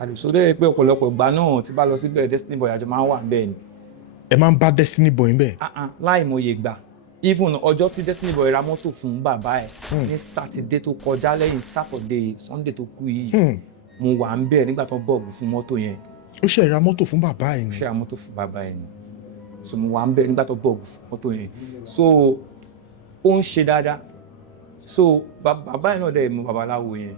àdìsó dé pé ọ̀pọ̀lọpọ̀ ìgbà náà tí bá lọ síbẹ̀ Destiny Boy àjọ máa ń wà bẹ́ẹ̀ ni. ẹ máa ń bá Destiny Boy ńbẹ̀. láì mọye gbà even ọjọ́ tí Destiny Boy ra mọ́tò fún bàbá ẹ̀ ní sátidé tó kọjá lẹ́yìn sátọ̀dé sunday tó kù yìí mo wà ń bẹ̀ nígbà tó bọ̀ọ̀gù fún mọ́tò yẹn. ó ṣe ra mọ́tò fún bàbá ẹ̀ ni. ó ṣe ra mọ́tò fún bàbá ẹ̀ ni so mo wà ń bẹ̀ nígbà tó bọ̀ọ̀gù fún mọ́tò yẹn so ó ń ṣe dáadáa so bàbá ẹ̀ náà dẹ̀ mọ babaláwo yẹn.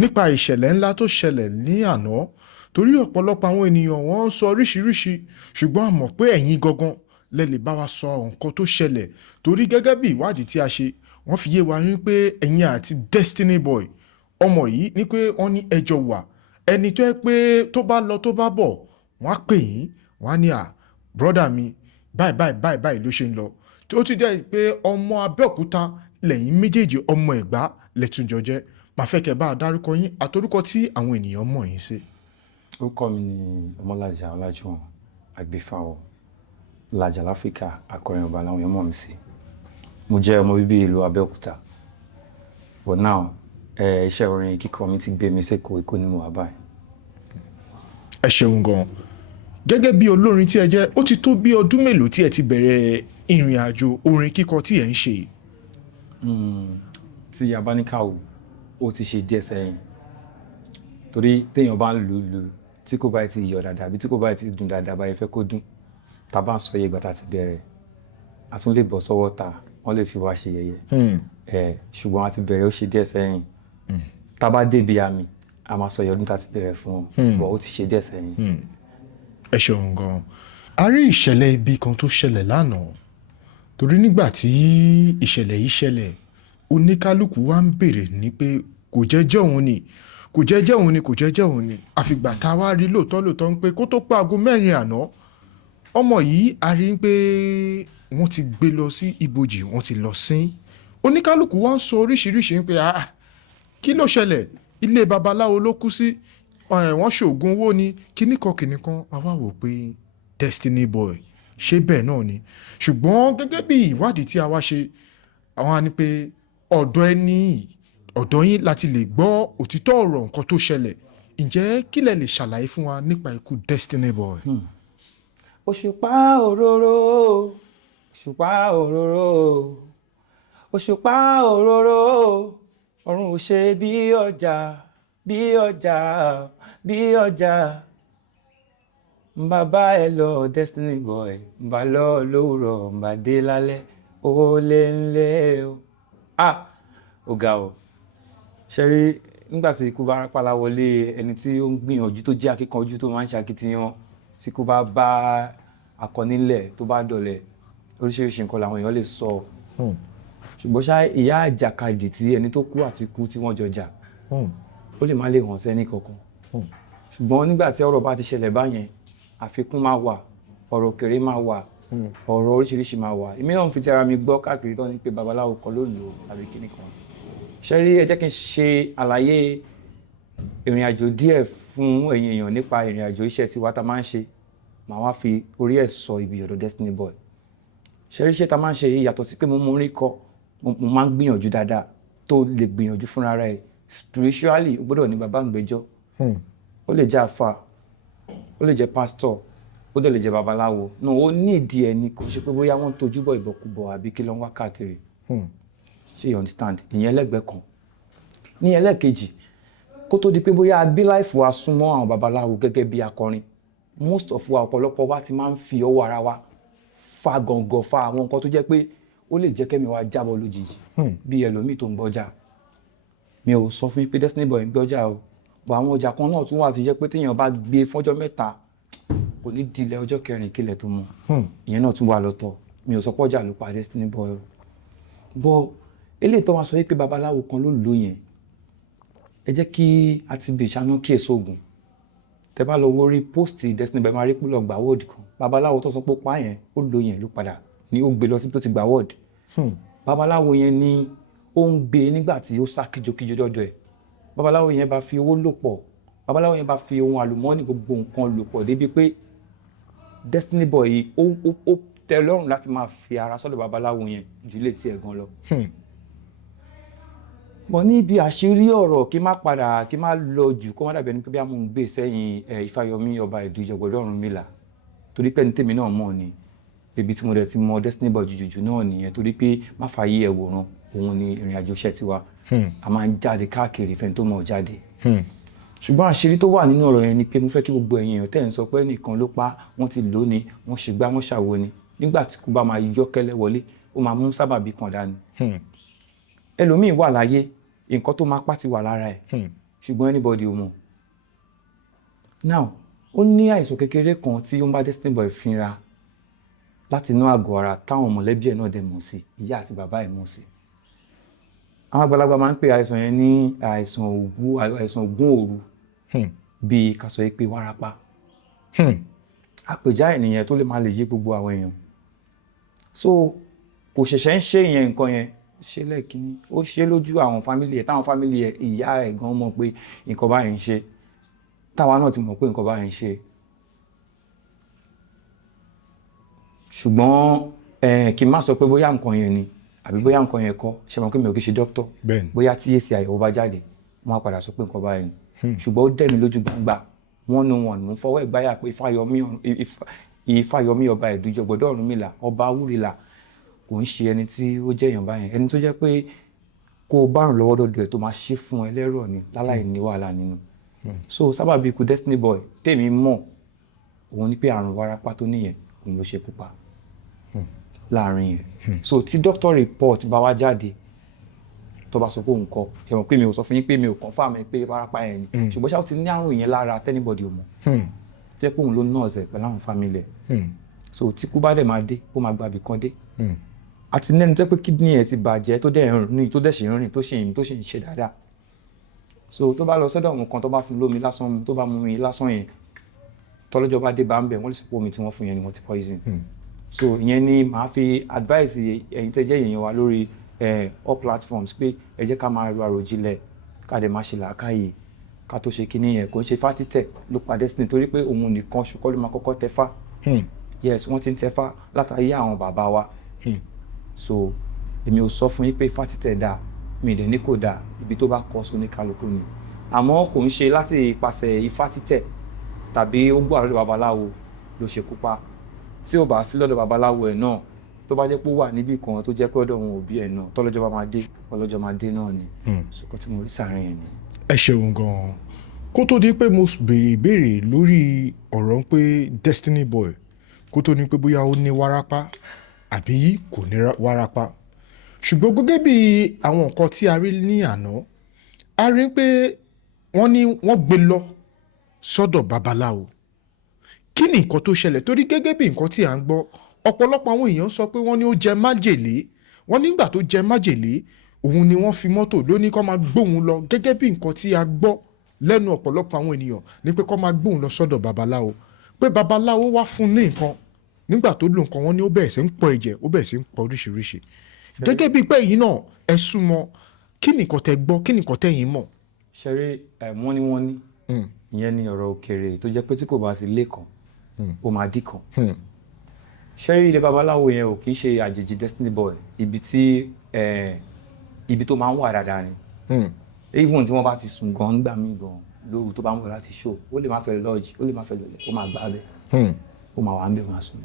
nípa ìṣẹ̀lẹ̀ ńlá tó ṣẹlẹ̀ ní àná torí ọ̀pọ̀lọpọ̀ àwọn ènìyàn wọ́n ń sọ oríṣiríṣi ṣùgbọ́n a mọ̀ pé ẹ̀yin gangan lẹ lè bá wa sọ nǹkan tó ṣẹlẹ̀ torí gẹ́gẹ́ bí ìwádìí tí a ṣe wọ́n fi yé wa ní pé ẹ̀yin àti Destiny Boy ọmọ yìí ní pé wọ́n ní ẹjọ́ wà ẹni tó yẹ pé tó bá lọ tó bá bọ̀ wọ́n á pè yín wọ́n á ní brọ́dà mi báyìí ló ṣe ń lọ tó ti jẹ́ pé ọmọ Abẹ́òkúta lẹ́yìn méjèèjì ọmọ Ẹ̀gbá lẹ́túnjọ jẹ́ màá fẹ́ kẹ́ bá a dárúkọ yín àtorúkọ tí àwọn ènìyàn mọ̀ yín sí. orúkọ mi ni Ọmọlájà Ọlájúwọ̀n Agbéfáwọ̀ Laja Lafrika akọrin ọba làwọn èèyàn mọ̀ mí sí. mo jẹ́ ọmọ bíbí ìlú Abẹ́òkúta but now iṣẹ́ orin kíkọ mi ti gbé mi sẹ́kọ̀ọ́ Èkó ni mo wà báyìí. ẹ ṣeun gan-an gẹ́gẹ́ bí olórin tí ẹ jẹ́ ó ti tó bí ọdún mélòó tí ẹ ti bẹ̀rẹ̀ ìrìn àjò orin kíkọ tí ẹ ń ṣe. tí a bá ní ká wò ó ti ṣe díẹ̀ sẹ́yìn torí téèyàn bá ń lù tí kò bá ti yọ̀ dáadáa àbí tí kò bá ti dùn dáadáa báyìí fẹ́ kó dùn tá a bá ń sọ iye ìgbà tá a ti bẹ̀rẹ̀ a tún lè bọ́ sọ́wọ́ ta wọ́n lè fi wá ṣe yẹ̀yẹ́ ṣùgbọ́n a ti bẹ̀rẹ̀ ó ṣe díẹ̀ sẹ́yìn tá a bá débi àmì a máa sọ ìyọdún tá a ti bẹ̀rẹ̀ fún wọn bọ̀ ó ti ṣe díẹ̀ sẹ́yìn. ẹ ṣeun gan-an a rí ìṣẹ̀lẹ̀ ibi kan tó ṣẹlẹ̀ lánàá torí nígbà tí ìṣẹ̀lẹ̀ yìí ṣẹlẹ̀ oníkálukú wa ń béèrè ní pé kò jẹ́jẹ́ òun ni àfìgbà tá a wá rí lóòótọ́ ń pé kó tó pa aago 4 àná ọmọ yìí a rí pé wọ́n ti gbé lọ sí ibojì wọ́n ti lọ sin oníkálukú wa ń sọ oríṣiríṣi pé kí ló ṣẹlẹ̀ ilé babaláwo ló kú sí wọ́n ṣoògùn owó ni kíníkan àwa wò pé Destiny Boy ṣé bẹ́ẹ̀ náà ni ṣùgbọ́n gẹ́gẹ́ bí ìwádìí tí a wá ṣe àwọn á ní pé ọ̀dọ̀ yín láti lè gbọ́ òtítọ́ ọ̀rọ̀ nǹkan tó ṣẹlẹ̀ ǹjẹ́ kí lẹ lè ṣàlàyé fún wa nípa ikú Destiny Boy. òṣùpá òróró òṣùpá òróró òṣùpá òróró ọ̀run ò ṣe bí ọjà bàbá ẹ lọ Destiny Boy bá lọ lówùrọ̀ bá dé lálẹ́ ó lé ńlẹ́ o. ó ga o ṣe rí nígbà tí ikú bá rápálá wọlé ẹni tí ó ń gbìyànjú tó jẹ́ akíkanjú tó máa ń ṣàkitiyan tí ikú bá bá akọnílẹ̀ tó bá dọ̀lẹ̀ oríṣiríṣi nǹkan làwọn èèyàn lè sọ ṣùgbọ́n ṣá ìyá àjàkadì tí ẹni tó kú àti ikú tí wọ́n jọ jà ó lè má lè hàn sẹ́ni kankan ṣùgbọ́n nígbà tí ọ̀rọ̀ bá ti ṣẹlẹ̀ báyẹn àfikún máa wà ọ̀rọ̀ òkèrè máa wà ọ̀rọ̀ oríṣiríṣi máa wà èmi náà fi ti ara mi gbọ́ káàkiri tó ní pé babaláwo kan ló lò tàbí kíní kan ṣe rí ẹ jẹ́ kí n ṣe àlàyé ìrìn àjò díẹ̀ fún ẹ̀yin èèyàn nípa ìrìn àjò iṣẹ́ tiwa tá máa ń ṣe màá wá fi orí ẹ̀ sọ ibi ọ̀dọ̀ Destiny Boy ṣe rí iṣẹ́ tá máa ń ṣe yàtọ̀ sí pé mo mú orin kọ mo máa ń gbìyànjú dáadáa tó lè gbìyànjú fúnra rẹ̀ spiritually ó gbọ́dọ̀ ní bàbá ìgbẹ́jọ́ ó lè jẹ́ àfà ó lè jẹ́ pastor ó dẹ̀ lè jẹ́ babaláwo no ó ní ìdí ẹ̀ ni kò ṣe pé bóyá wọ́n ń tojú bọ̀ ìbọ̀kúbọ̀ àbí kí ló ń wá káàkiri ṣé you understand ìyẹn ẹlẹ́gbẹ́ kan ní ẹlẹ́kejì kó tó di pé bóyá agbé láìfò wa súnmọ́ àwọn babaláwo gẹ́gẹ́ bí akọrin most of wa ọ̀pọ̀lọpọ̀ wa ti máa ń fi ọwọ́ ara wa fa gàngàn fa àwọn nǹkan tó jẹ́ pé ó lè jẹ́ kẹ́mi wa jábọ́ lójijì bí ẹlòmíì tó ń gbọ́jà mi ò sọ fún yín pé Destiny Boy ń gbọ́jà o bọ̀ àwọn ọjà kan náà tún wà tó jẹ́ pé téèyàn bá gbé fọ́jọ́ mẹ́ta kò ní dilẹ̀ ọjọ́ kẹrin kílẹ̀ tó mọ́ ìyẹn náà tún wà lọ́tọ̀ mi ò sọ pọ́jà ló pa Destiny Boy o bọ́ eléyìí tó wá sọ pé babaláwo kan ló lò yẹn ẹ jẹ́ kí a ti bè ṣáná kí èso ògùn tẹ bá lọ wo rí post Destiny Boy máa rí púlọ̀ gbà wọ́ọ̀d kan babaláwo tó sọ pé ó pa yẹn ó lò yẹn ló padà ni ó gbé lọ síbi tó ti gbà wọ́ọ̀d babaláwo yẹn ni ó ń gbé nígbà tí ó sá kíjokíjo dọ́dọ̀ ẹ̀ babaláwo yẹn bá fi owó lò pọ̀ babaláwo yẹn bá fi ohun àlùmọ́ọ́nì gbogbo nǹkan lò pọ̀ débi pé Destiny Boy yìí ó tẹ́ lọ́rùn láti máa fi ara sọ́dọ̀ babaláwo yẹn jù lè tiẹ̀ gan lọ. mo ní ibi àṣírí ọ̀rọ̀ kí má padà kí má lọ jù kó má dàbí ẹni pé bí a mú un gbé sẹ́yìn Ifáyọmí ọba ìdújọgbọdọ̀ Ọ̀rúnmìlà torí pé ní tèmi náà mọ̀ ni ibi tí mo dẹ̀ ti mọ Destiny Boy jùjùjù náà nìyẹn torí pé má fààyè ẹ̀wòrán òun ni ìrìn àjò iṣẹ́ tiwa a máa ń jáde káàkiri fẹ́ni tó mọ̀ jáde ṣùgbọ́n àṣírí tó wà nínú ọ̀rọ̀ yẹn ni pé mo fẹ́ kí gbogbo ẹ̀yin èèyàn tẹ́ ń sọ pé nìkan ló pa wọ́n ti lò ní wọ́n ṣe gbá wọ́n ṣàwo ni nígbà tí kú bá máa yọ́kẹ́lẹ́ wọlé ó máa mú sábàbí kan dání ẹlòmíì wà láyé nǹkan tó máa pa ti wà lára ẹ̀ ṣùgbọ́n anybody ò mọ̀ now ó ní àìsàn kékeré kan tí ó ń bá Destiny Boy fínra láti inú àgọ́ ara táwọn mọ̀lẹ́bí ẹ̀ náà dẹ̀ mọ̀ sí ìyá àti bàbá ẹ̀ mọ̀ sí àwọn àgbàlagbà máa ń pè àìsàn yẹn ní àìsàn ògún òru bíi ká sọ pé wárápá àpèjá ènìyàn tó lè máa lè yé gbogbo àwọn èèyàn so kò ṣẹ̀ṣẹ̀ ń ṣe ìyẹn nǹkan yẹn ṣe lẹ́ẹ̀kínní ó ṣe lójú àwọn fámìlì ẹ̀ táwọn fámìlì ẹ̀ ìyá ẹ̀ gan mọ̀ pé nǹkan báyìí ń ṣe táwa náà ti mọ̀ pé nǹkan báyìí ń ṣe ṣùgbọ́n kí n má sọ pé bóyá nǹkan yẹn ni àbí bóyá nǹkan yẹn kọ́ ṣe mọ̀ pé mi ò kí ṣe dókítọ̀ bóyá tí èsì àyẹ̀wò bá jáde wọ́n á padà sọ pé nǹkan báyìí ṣùgbọ́n ó dẹ̀ mí lójú gbangba wọ́n mú fọwọ́ ìgbáyà pé Ifáyọmí ọba ìdújọgbọdọ̀ Ọ̀rúnmìlà ọba Awúrìlà kò ń ṣe ẹni tí ó jẹ́ èèyàn báyẹn ẹni tó jẹ́ pé kó o bá ràn lọ́wọ́ dọ̀dọ̀ ẹ̀ tó máa ṣe fún ẹ lẹ́rọ̀ ni láláì ní wàhálà nínú so sábàbí ikú Destiny Boy tèmi mọ̀ òun ni pé àrùn wárápá tó níyẹn òun ló ṣe pupa láàrin yẹn so tí doctor report bá wá jáde tó bá sọ pé òun kọ ṣe mọ̀ pé mi ò sọ fún yín pé mi ò confirm pé wárápá yẹn ni ṣùgbọ́n ṣáà ó ti ní àrùn yẹn lára anybody ò mọ̀ jẹ́ pé òun ló nọ́ọ̀sì ẹ̀ pẹ̀lú àwọn family ẹ̀ so tí kú bá dẹ̀ máa dé ó máa gbàbí kan dé àti nẹ́ni tó pé kidney ẹ̀ ti bàjẹ́ tó dẹ̀ rìn tó dẹ̀ ṣe ń rìn tó ṣe ń ṣe dáadáa so tó bá lọ sọ́dọ̀ àwọn kan tó bá fún lómi lásán mu tó bá mú mi lásán yẹn tọ́lọ́jọ́ bá dé bá ń bẹ̀ wọ́n lè sọ pé omi tí wọ́n fún yẹn ni wọ́n ti poison so ìyẹn ni màá fi advice ẹ̀yin tẹ́ jẹ́ èèyàn wa lórí all platforms pé ẹ jẹ́ ká máa ro àròjinlẹ̀ ká dẹ̀ máa ṣe làákàyè ká tó ṣe kinní yẹn kò ń ṣe fá títẹ̀ ló pa Destiny torí pé òun nìkan ṣùkọ́ ló máa kọ́kọ́ tẹ́fá yes wọ́n ti ń tẹ́fá látàrí àwọn bàbá wa so èmi ò sọ fún yín pé ifá títẹ̀ dáa mi dẹ̀ ní kò dáa ibi tó bá kọ́ so ní kálukú ni àmọ́ kò ń ṣe láti ipasẹ̀ ifá títẹ̀ tàbí ó gbọ́ àlọ́dọ̀ babaláwo ló ṣe kú pa tí ò bá sí lọ́dọ̀ babaláwo ẹ̀ náà tó bá jẹ́ pé ó wà níbì kan tó jẹ́ pé ọ̀dọ̀ wọn òbí ẹ̀ náà tọ́lọ́jọ́ bá máa dé ọlọ́jọ́ máa dé náà ni ṣùkọ́ tí mo rí sàárín ẹ̀ ni. ẹ ṣeun gan-an kó tó di pé mo béèrè ìbéèrè lórí ọ̀rọ̀ pé Destiny Boy kó tó ní pé bóyá ó ní wárápá àbí kò ní wárápá ṣùgbọ́n gẹ́gẹ́ bí àwọn nǹkan tí a rí ní àná a rí pé wọ́n gbé lọ sọ́dọ̀ babaláwo kí ni nǹkan tó ṣẹlẹ̀ torí gẹ́gẹ́ bí nǹkan tí à ń gbọ́ ọ̀pọ̀lọpọ̀ àwọn èèyàn sọ pé wọ́n ní ó jẹ májèlé wọ́n nígbà tó jẹ májèlé òun ni wọ́n fi mọ́tò lóní kó máa gbóhùn lọ gẹ́gẹ́ bí nǹkan tí a gbọ́ lẹ́nu ọ̀pọ̀lọpọ̀ àwọn ènìyàn ní pé kó máa gbóhùn lọ sọ́dọ̀ babaláwo pé babaláwo wá fún ní nǹkan nígbà tó lò nǹkan wọn ni ó bẹ̀rẹ̀ sí ń pọ̀ ẹ̀jẹ̀ ó bẹ̀rẹ̀ sí ń pọ̀ oríṣiríṣi gẹ́gẹ́ bíi pé yìí náà ẹ súnmọ́ kí nìkan tẹ gbọ́ kí nìkan tẹ yín mọ̀. ṣeré wọ́n ní ìyẹn ni ọ̀rọ̀ òkèèrè tó jẹ́ pé tí kò bá sí lẹ́kàn ó máa dì kan ṣeré ilé babaláwo yẹn ò kì í ṣe àjèjì Destiny Boy ibi tó máa ń wà dáadáa ni even tí wọ́n bá ti sùn gan nígbà míì gan lóru tó bá ń wọ̀ láti show ó lè má fẹ́ lodge ó lè má fẹ́ lọ́lẹ̀ ó máa gbá bẹ́ẹ̀ ó máa wà ń bẹ̀ máa sùn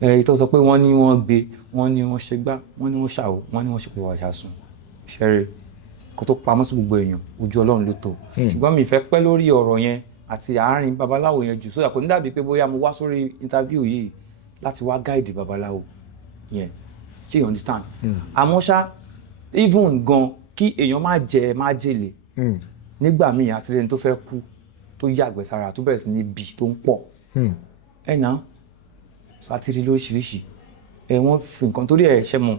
bẹ́ẹ̀ ìtọ́ sọ pé wọ́n ní wọ́n gbé wọ́n ní wọ́n ṣe gbá wọ́n ní wọ́n ṣàwò wọ́n ní wọ́n ṣe pé wọ́n ṣàsùn ṣẹ́rẹ́ kó tó pamọ́ sí gbogbo èèyàn ojú Ọlọ́run ló tó ṣùgbọ́n mi fẹ́ pẹ́ lórí ọ̀rọ̀ yẹn àti àárín babaláwo yẹn jù sódà kò ní dàbí pé bóyá mo wá sórí interview yìí láti wá gáìdì babaláwo yẹn ṣé you understand àmọ́ ṣá even gan kí èèyàn má jẹ májèlé nígbà míì àti ẹni tó fẹ́ kú tó yàgbẹ́ sára tó bẹ̀rẹ̀ sí ní bì tó ń pọ̀ ẹ̀ náà so àti rí lóríṣiríṣi wọ́n fi nǹkan torí ẹ̀ ṣe mọ̀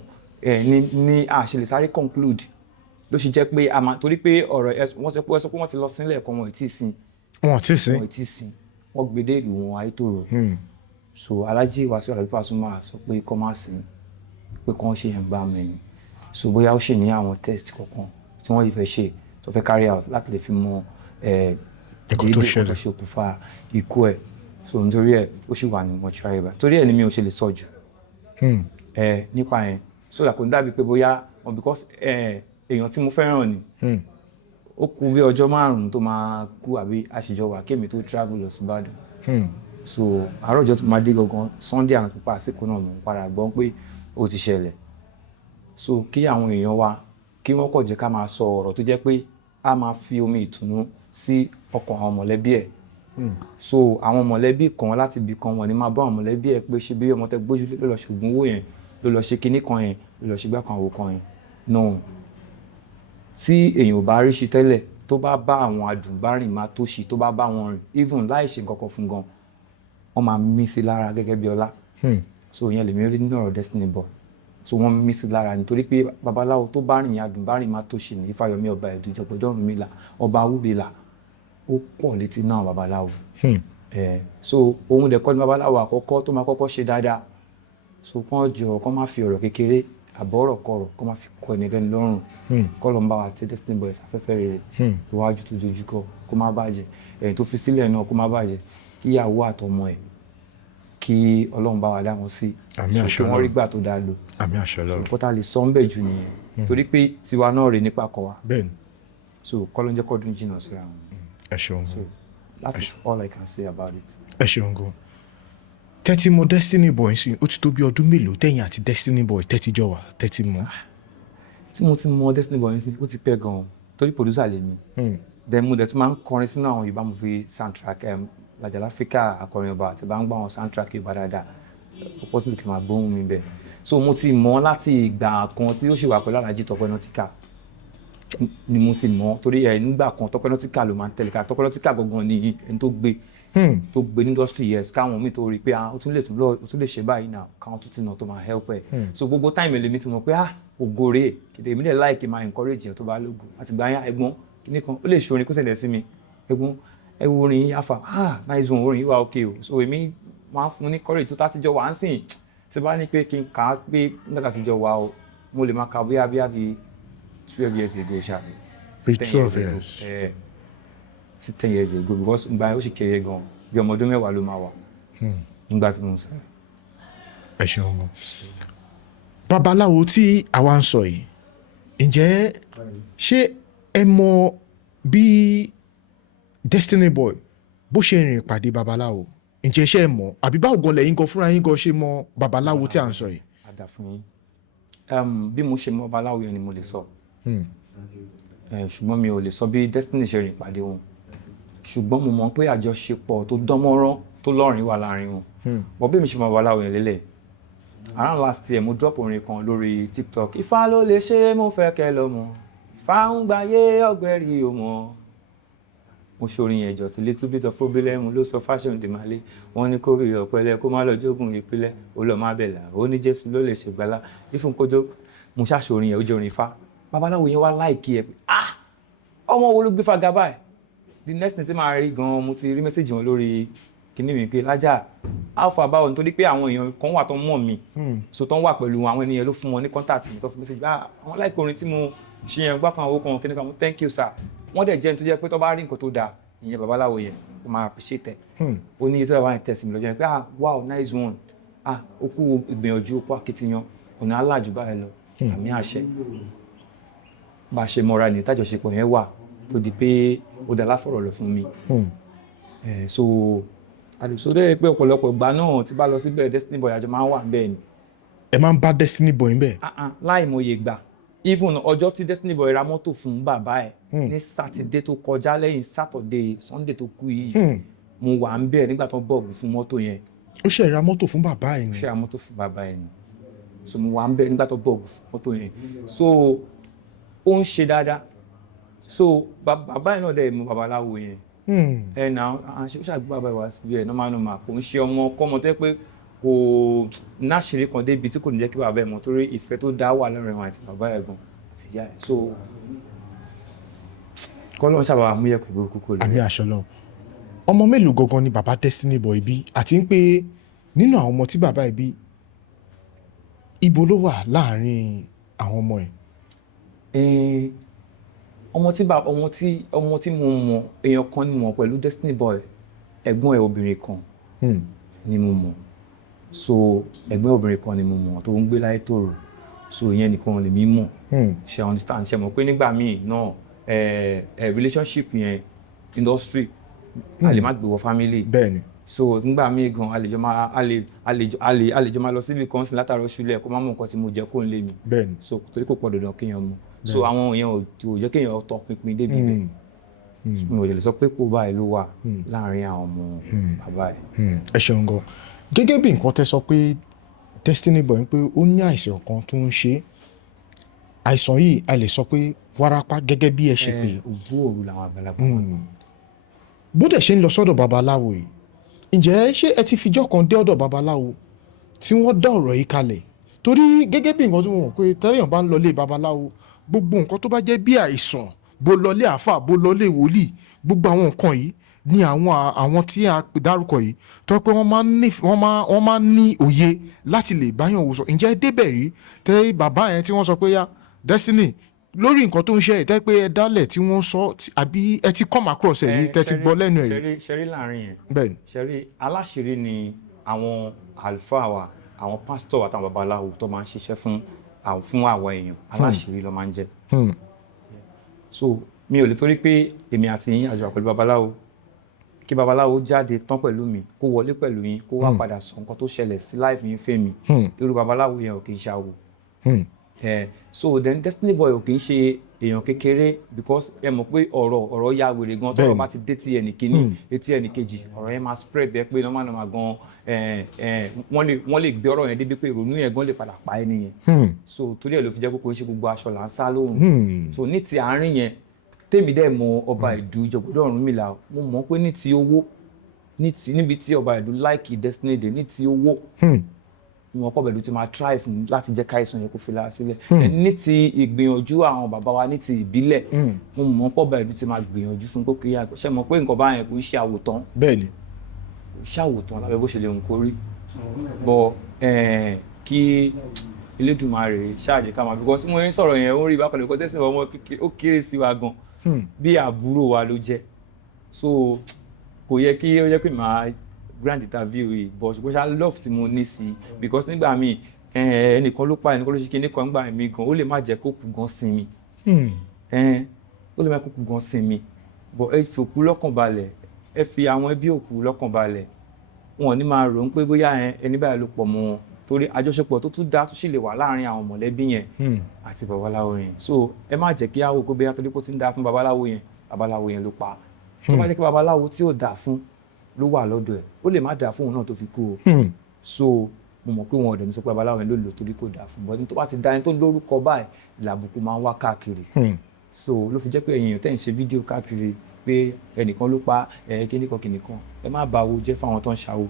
ní àṣẹ lè sáré conclude ló ṣe jẹ́ pé torí pé ọ̀rọ̀ wọ́n sọ pé wọ́n ti lọ sílẹ̀ kan wọn ò tí ì sin wọ́n gbé dé ìlú wọn Ayétòrò so Alhaji Wasiu Alabi Pasuma sọ pé kọ́ máa sin pé kọ́ ṣe yẹn bá mẹ́yìn so bóyá ó ṣe ní àwọn test kọ̀ọ̀kan tí wọ́n yìí fẹ́ ṣe tó fẹ́ carry out láti lè fi mọ nǹkan tó ṣe okùnfà ikú ẹ̀ so nítorí ẹ̀ ó sì wà ní mọ́ṣúárì bá torí ẹ̀ ni mi ò ṣe lè sọ jù nípa yẹn so that kò ní dàbí pé bóyá because èèyàn tí mo fẹ́ràn ni ó kù bí ọjọ́ 5 tó máa kú àbí àṣìjọ wà kémi tó travel lọ sí Ìbàdàn so àárọ̀ ọjọ́ tó máa dé gangan Sunday àwọn tó pa àsìkò náà mò ń padà gbọ́ pé ó ti ṣẹlẹ̀ so kí àwọn èèyàn wa kí wọ́n kọ̀ jẹ́ ká máa sọ ọ̀rọ̀ tó jẹ́ pé a máa fi omi ìtùnú sí ọkàn àwọn mọ̀lẹ́bí ẹ̀ so àwọn mọ̀lẹ́bí kan láti ibì kan wọ́n ní máa bá àwọn mọ̀lẹ́bí ẹ̀ pé ṣe bí ọmọ tẹ gbójúlé ló lọ ṣògùn owó yẹn ló lọ ṣe kinní kan yẹn ló lọ ṣe gbá kan àwò kan yẹn no tí èèyàn ò bá rí ṣe tẹ́lẹ̀ tó bá bá àwọn àdùnbárìn máa tó ṣe tó bá bá wọn rìn even láì ṣe nǹkan kan fún gan wọ́n máa mí sí lára gẹ́gẹ́ bí ọlá so ìyẹn lèmi rí nínú ọ̀rọ̀ Destiny Boy so wọ́n mí sí lára nítorí pé babaláwo tó bá rìn àdùnbárìn máa tó ṣe ní Ifáyọmí ọba ẹ̀dùjọpọ̀dọ́ Ọ̀rúnmìlà ọba awúbelà ó pọ̀ létí náà babaláwo so òun dẹ̀ kọ́ ni babaláwo àkọ́kọ́ tó máa kọ́kọ́ ṣe dáadáa so kán jọ kán má fi ọ̀rọ̀ kékeré àbọ̀rọ̀ kọ̀rọ̀ kán má fi kọ ẹni lẹ́nu lọ́rùn kọ́ ló ń bá wa tẹ Destiny Boy sáfẹ́fẹ́ rere iwájú tó dojúkọ kó má bàjẹ́ ẹ̀yìn tó fi sílẹ̀ náà kó má bàjẹ́ kíyàwó àtọmọ ẹ̀ kí Ọlọ́run bá wa dá wọn sí so kí wọ́n rí gbà tó dáa lò so kọ́tà lè sọ ń bẹ̀ jù nìyẹn torí pé tiwa náà rè nípa kọ wa so kọ́ ló ń jẹ́ kọ́dún jìnnà síra wọn. ẹ ṣeun so that is all I can say about it. ẹ ṣeun gan tẹ́tí mọ Destiny Boy sí ó ti tó bí ọdún mélòó tẹ̀yìn àti Destiny Boy tẹ́tí jọ wà tẹ́tí mọ́. tí mo ti mọ Destiny Boy sí ó ti pẹ́ gan-an torí producer lèmi then mo dẹ̀ tún máa ń kọrin sínú àwọn Yorùbá movie soundtrack Laja Lafrika akọrin ọba àti bá ń gbọ́ àwọn soundtrack Yorùbá dáadáa possibly kí n máa gbóhùn mi bẹ́ẹ̀ so mo ti mọ̀ láti ìgbà kan tí ó ṣì wà pẹ̀lú Alhaji Tọ́pẹ́ Nautica ni mo ti mọ̀ torí nígbà kan Tọ́pẹ́ Nautica ló máa ń tẹ̀lé ká Tọ́pẹ́ Nautica gangan ni ẹni tó gbé ní industry yes káwọn míì tó rí pé ó tún lè ṣe báyìí náà káwọn tún ti nà tó máa help ẹ̀ so gbogbo time èlé mi ti mọ̀ pé ògòrè kìdè èmi dẹ̀ láìkì máa encourage yẹn tó bá lógo àti gbà yẹn ẹ̀gbọ́n kíní kan ó lè ṣe orin kó ṣẹlẹ̀ sí mi ẹ̀gbọ́n ẹ wo orin yìí afa nice one orin yìí wà okay o so èmi máa ń fún ní courage tó tátijọ́ wà á sìn tí bá ní pé kí n kà á pé nígbà tátijọ́ wà o mo lè máa ka bóyá bí 12 years ago ṣáà bí 12 years sí 10 years ago because ìgbà yẹn ó sì kéré gan bí ọmọ ọdún 10 ló máa wà nígbà tí mo ń sọ. ẹ ṣeun gan babaláwo tí àwa ń sọ yìí ǹjẹ́ ṣé ẹ mọ bí Destiny Boy bó ṣe rìn ìpàdé babaláwo ǹjẹ́ ṣé ẹ mọ̀ àbí báwo gan lẹ́yìn gan fúnra yín gan ṣe mọ babaláwo tí à ń sọ yìí. àdà fún yín bí mo ṣe mọ babaláwo yẹn ni mo lè sọ ṣùgbọ́n mi ò lè sọ bí Destiny ṣe rìn ìpàdé wọn ṣùgbọ́n mo mọ̀ pé àjọṣepọ̀ tó dánmọ́rán tó lọ́rìn wà láàrin wọn bọ́ bí mi ṣe mọ babaláwo yẹn lélẹ̀ around last year mo drop orin kan lórí TikTok Ifá ló lè ṣe mo fẹ́ kẹ́ lọ mọ̀ Ifá ń gbáyé ọ̀gbẹ́rì ò mọ̀ mo ṣorin yẹn just a little bit of problem ló sọ fashion dè máa lé wọn ní kó rí ọ̀pẹ̀lẹ̀ kó má lọ jogun ìpínlẹ̀ ó lọ má bẹ̀là ó ní Jésù ló lè ṣègbàlá ìfúnkójó mo ṣàṣorin yẹn ó jẹ́ orin Ifá babaláwo yẹn wá láìkí ẹ pé ọmọ wo ló gbé Ifá ga báyìí the next thing tí màá rí gan mo ti rí mẹ́sẹ̀jì wọn lórí kíní mi pé Laja alpha báwo nítorí pé àwọn èèyàn kan wà tó mọ̀ mi so tó ń wà pẹ̀lú àwọn ènìyàn ló fún wọn ní contact mi tó fi mẹ́sẹ̀jì àwọn láìkí orin tí mo ṣe yẹn gbá kan owó kan kíní kan thank you sir wọ́n dẹ̀ jẹ́ ní tó jẹ́ pé tó bá rí nǹkan tó dáa ìyẹn babaláwo yẹn ó máa appreciate ẹ̀ ó ní iye tí wọ́n tẹ̀sí mi lọ́jọ́ yẹn pé wow nice one ó kú ìgbìyànjú ó kú akitiyan ọ̀nà aláàjù báyìí lọ àmì àṣẹ bá a ṣe mọ́ra ní tájọṣepọ̀ yẹn wà tó di pé ó dá láfọ̀rọ̀ lọ fún mi so àdìsódé pé ọ̀pọ̀lọpọ̀ ìgbà náà tí bá lọ síbẹ̀ Destiny Boy àjọ máa ń wà bẹ́ẹ̀ ni. ẹ máa ń bá Destiny Boy ń bẹ̀. láì mọye gbà even ọjọ́ tí Destiny Boy ra mọ́tò fún bàbá ẹ̀ ní sátidé tó kọjá lẹ́yìn sátọ̀dé Sunday tó kú yìí mo wà ń bẹ̀ nígbà tó bọ̀gù fún mọ́tò yẹn. ó ṣe ra mọ́tò fún bàbá ẹ̀ ni. ó ṣe ra mọ́tò fún bàbá ẹ̀ ni so mo wà ń bẹ̀ nígbà tó bọ̀gù fún mọ́tò yẹn so ó ń ṣe dáadáa so bàbá ẹ̀ náà dẹ̀ mú babaláwo yẹn ẹ̀ náà àṣẹ ó ṣàgbé bàbá ẹ̀ wá síbi ẹ̀ normal kò ń ṣe ọmọ kọ́mọ tó yẹ pé kò náṣìírí kan débi tí kò ní jẹ́ kí bàbá ẹ̀ mọ̀ torí ìfẹ́ tó dá wà lọ́rọ̀ ẹ̀wọ̀n àti bàbá ẹ̀ gan àti ìyá ẹ̀ so kọ́lọ́n ṣàbàwà múyẹ̀ pẹ̀lú burúkú kò lè. àmì àṣọ lọ ọmọ mélòó gangan ni bàbá Destiny Boy bí àti ń pé nínú àwọn ọmọ tí bàbá ẹ̀ bí ibo ló wà láàárín àwọn ọmọ ẹ̀. ọmọ tí mo mọ̀ èèyàn kan ni mo mọ̀ pẹ̀lú Destiny Boy ẹ̀gbọ́n ẹ̀ obìnrin kan ni mo mọ̀ so ẹ̀gbọ́n obìnrin kan ni mo mọ̀ tó ń gbé láyé tòrò so ìyẹn nìkan lè mí mọ̀ ṣe understand ṣe mọ̀ pé nígbà míì náà relationship yẹn industry a lè má gbé wọ family bẹ́ẹ̀ni so nígbà míì gan àlejò máa lọ síbi kan sí látàrọ ṣúlẹ̀ kó má mọ̀ nǹkan tí mo jẹ kó ń lé mi bẹ́ẹ̀ni so torí kò pọ̀ dandan kéèyàn mọ̀ so àwọn èèyàn ò jẹ́ kéèyàn tọ pinpin débi bẹ́ẹ̀ mi ò lè sọ pé kó báyìí ló wà láàrin àwọn ọmọ bàbá ẹ̀. ẹ ṣeun gan gẹ́gẹ́ bí nǹkan tẹ́ sọ pé Destiny Boy pé ó ní àìsàn kan tó ń ṣe àìsàn yìí a lè sọ pé wárápá gẹ́gẹ́ bí ẹ ṣe pé ògbó òru làwọn àgbàlagbà wọn. bó dẹ̀ ṣe ń lọ sọ́dọ̀ babaláwo yìí ǹjẹ́ ṣé ẹ ti fijọ́ kan dé ọ̀dọ̀ babaláwo tí wọ́n dá ọ̀rọ̀ yìí kalẹ̀ torí gẹ́gẹ́ bí nǹkan tí mo mọ̀ pé tẹ́yàn bá ń lọ lé babaláwo gbogbo nǹkan tó bá jẹ́ bí àìsàn bó lọlé àáfà bó lọlé wòlíì gbogbo àwọn nǹkan yìí ni àwọn tí a dárúkọ yìí tó pé wọ́n máa ń ní òye láti lè báyàn wò sọ ǹjẹ́ débẹ̀ rí tẹ́ bàbá yẹn tí wọ́n sọ pé yá Destiny lórí nǹkan tó ń ṣe ìtẹ́ pé ẹ dálẹ̀ tí wọ́n sọ àbí ẹ ti come across ẹ̀ rí tẹ́ ti gbọ́ lẹ́nu ẹ̀ rí. ṣẹ́rí láàrin yẹn bẹ́ẹ̀ni ṣẹ́rí aláṣírí ni àwọn àlùfáà wa àwọn pásítọ̀ wa àtàwọn babaláwo tó máa ń ṣiṣẹ́ fún àwọn èèyàn aláṣírí ló máa ń jẹ́. so mi ò lè torí pé èmi àti yín àjọ pẹ̀lú babaláwo kí babaláwo jáde tán pẹ̀lú mi kó wọlé pẹ̀lú yín kó wá padà sọ nǹkan tó ṣẹlẹ̀ sí life yín fẹ́ mi irú babaláwo yẹn ò kì í ṣe àwò. So then Destiny Boy ò kì í ṣe èèyàn kékeré because ẹ mọ̀ pé ọ̀rọ̀ ya wèrè gan tọ́rọ̀ bá ti dé ti ẹnì kíní etí ẹnì kejì ọ̀rọ̀ yẹn máa spread bẹ́ẹ̀ pé normal gan wọ́n lè gbé ọ̀rọ̀ yẹn débi pé ìrònú yẹn gan lè padà pa ẹni yẹn so torí ẹ̀ ló fi jẹ́ pé kò ń ṣe gbogbo aṣọ là ń sá lóhùn so ní ti àárín yẹn tèmi dẹ̀ mọ ọba ìdú Ìjọ̀gbọ́dọ̀ Ọ̀rúnmìlà mo mọ̀ pé ní ti owó níbi tí ọba ìdú láìkì Destiny dé ní ti owó wọn kọ́ bẹ̀lú ti máa try fún láti jẹ́ káìsàn yẹn kó fi lára sílẹ̀ ní ti ìgbìyànjú àwọn bàbá wa ní ti ìbílẹ̀ mo mọ̀ pọ̀ bẹ̀lú ti máa gbìyànjú fún kó kiri àgbẹ̀ ṣe mọ̀ pé nǹkan báyẹn kò ń ṣe àwòtán bẹ́ẹ̀ni kò ń ṣe àwòtán lábẹ́ bó ṣe lè ń kórí bọ̀ kí Elédùmarè ṣáàjẹ́ ká máa because mo ń sọ̀rọ̀ yẹn ó rí bákan lè kọ́ tẹ́sí ọmọ ó kéré sí wa gan bí àbúrò wa ló jẹ́ so kò yẹ kí ó jẹ́ pé màá grand interview yìí but ṣùgbọ́n ṣá love tí mo ní sí because nígbà míì ẹnìkan ló pa ẹnìkan ló ṣe kíní kan nígbà míì gan ó lè má jẹ́ kó kú gan sinmi ó lè má kó kú gan sinmi but ẹ fi òkú lọ́kàn balẹ̀ ẹ fi àwọn ẹbí òkú lọ́kàn balẹ̀ wọn ò ní máa rò ó pé bóyá ẹni báyìí ló pọ̀ mọ́ wọn torí àjọṣepọ̀ tó tún dá tó sì lè wà láàrin àwọn mọ̀lẹ́bí yẹn àti babaláwo yẹn so ẹ má jẹ́ kí á wò pé bóyá torí pé ó ti ń dá fún babaláwo yẹn ló pa tó bá jẹ́ kí babaláwo tí ò dá fún ló wà lọ́dọ̀ ẹ̀ ó lè má dà fún òun náà tó fi kú o so mo mọ̀ pé wọn ò dẹ̀ ní sọ pé babaláwo yẹn ló lò torí kò dà fún bọ́dún tó bá ti dá ẹni tó lórúkọ báyìí làbùkù máa ń wá káàkiri so ló fi jẹ́ pé ẹ̀yin tẹ́ ń ṣe fídíò káàkiri pé ẹnìkan ló pa kíníkan ẹ má bà wo jẹ́ fáwọn tó ń ṣàwo